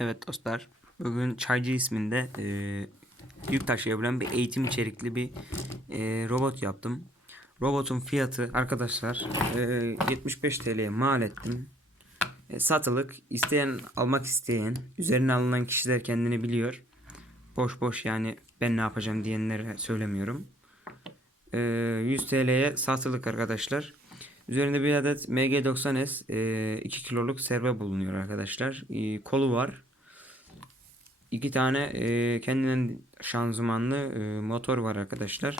Evet dostlar, bugün Çaycı isminde e, yük taşıyabilen bir eğitim içerikli bir e, robot yaptım. Robotun fiyatı arkadaşlar e, 75 TL'ye mal ettim. E, satılık, isteyen almak isteyen, üzerine alınan kişiler kendini biliyor. Boş boş yani ben ne yapacağım diyenlere söylemiyorum. E, 100 TL'ye satılık arkadaşlar. Üzerinde bir adet MG90S e, 2 kiloluk serve bulunuyor arkadaşlar. E, kolu var. İki tane e, kendinden şanzımanlı e, motor var arkadaşlar.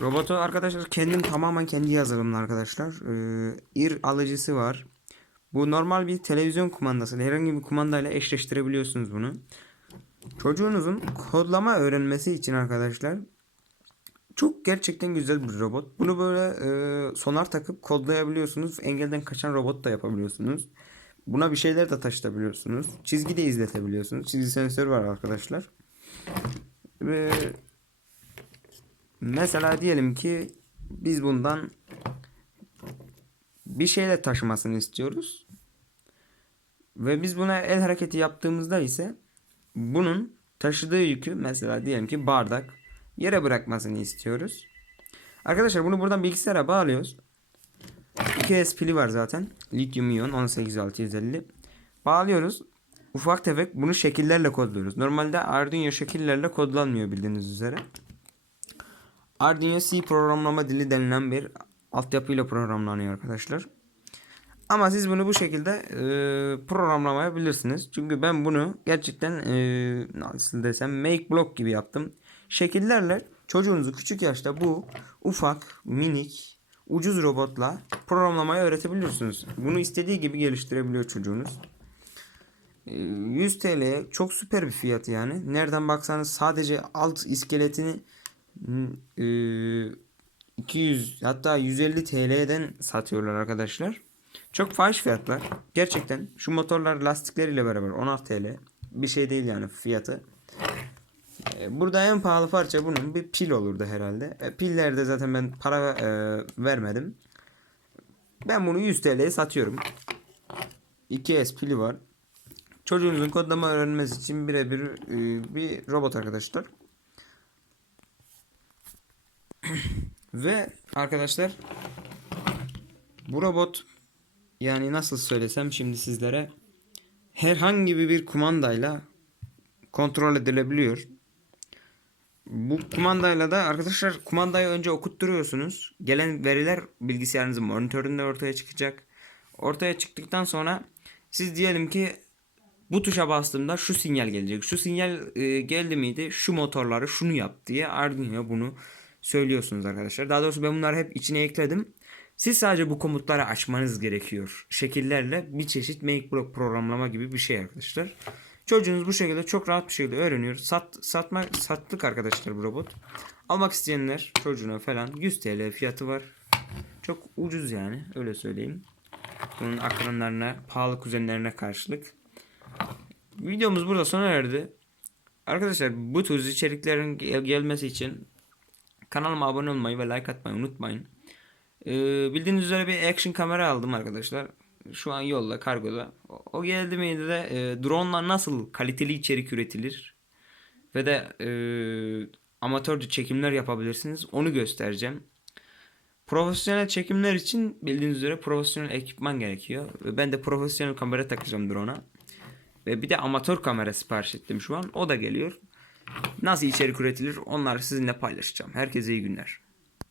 Robotu arkadaşlar kendim tamamen kendi yazılımlı arkadaşlar. E, ir alıcısı var. Bu normal bir televizyon kumandası. Herhangi bir kumandayla eşleştirebiliyorsunuz bunu. Çocuğunuzun kodlama öğrenmesi için arkadaşlar çok gerçekten güzel bir robot. Bunu böyle e, sonar takıp kodlayabiliyorsunuz. Engelden kaçan robot da yapabiliyorsunuz. Buna bir şeyler de taşıtabiliyorsunuz. Çizgi de izletebiliyorsunuz. Çizgi sensör var arkadaşlar. Ve mesela diyelim ki biz bundan bir şeyler taşımasını istiyoruz. Ve biz buna el hareketi yaptığımızda ise bunun taşıdığı yükü mesela diyelim ki bardak yere bırakmasını istiyoruz. Arkadaşlar bunu buradan bilgisayara bağlıyoruz. 2S pili var zaten. Lityum iyon 18650. Bağlıyoruz. Ufak tefek bunu şekillerle kodluyoruz. Normalde Arduino şekillerle kodlanmıyor bildiğiniz üzere. Arduino C programlama dili denilen bir altyapıyla programlanıyor arkadaşlar. Ama siz bunu bu şekilde e, programlamayabilirsiniz. Çünkü ben bunu gerçekten e, nasıl desem make block gibi yaptım. Şekillerle çocuğunuzu küçük yaşta bu ufak, minik, ucuz robotla programlamayı öğretebiliyorsunuz. Bunu istediği gibi geliştirebiliyor çocuğunuz. E, 100 TL'ye çok süper bir fiyat yani. Nereden baksanız sadece alt iskeletini e, 200 hatta 150 TL'den satıyorlar arkadaşlar. Çok fahiş fiyatlar. Gerçekten şu motorlar lastikleriyle beraber 16 TL. Bir şey değil yani fiyatı. E, Burada en pahalı parça bunun bir pil olurdu herhalde. E, pillerde zaten ben para e, vermedim. Ben bunu 100 TL'ye satıyorum. 2S pili var. Çocuğunuzun kodlama öğrenmesi için birebir e, bir robot arkadaşlar. Ve arkadaşlar bu robot yani nasıl söylesem şimdi sizlere herhangi bir kumandayla kontrol edilebiliyor. Bu kumandayla da arkadaşlar kumandayı önce okutturuyorsunuz. Gelen veriler bilgisayarınızın monitöründe ortaya çıkacak. Ortaya çıktıktan sonra siz diyelim ki bu tuşa bastığımda şu sinyal gelecek. Şu sinyal e, geldi miydi? Şu motorları şunu yap diye Arduino bunu söylüyorsunuz arkadaşlar. Daha doğrusu ben bunları hep içine ekledim. Siz sadece bu komutları açmanız gerekiyor. Şekillerle bir çeşit make block programlama gibi bir şey arkadaşlar. Çocuğunuz bu şekilde çok rahat bir şekilde öğreniyor. Sat, satma, sattık arkadaşlar bu robot. Almak isteyenler çocuğuna falan 100 TL fiyatı var. Çok ucuz yani öyle söyleyeyim. Bunun akranlarına, pahalı kuzenlerine karşılık. Videomuz burada sona erdi. Arkadaşlar bu tür içeriklerin gel- gelmesi için kanalıma abone olmayı ve like atmayı unutmayın. Ee, bildiğiniz üzere bir action kamera aldım arkadaşlar. Şu an yolda, kargoda. O, o geldi miydi de e, drone'la nasıl kaliteli içerik üretilir ve de e, amatörce çekimler yapabilirsiniz. Onu göstereceğim. Profesyonel çekimler için bildiğiniz üzere profesyonel ekipman gerekiyor. Ve ben de profesyonel kamera takacağım drone'a. Ve bir de amatör kamera sipariş ettim şu an. O da geliyor. Nasıl içerik üretilir onları sizinle paylaşacağım. Herkese iyi günler.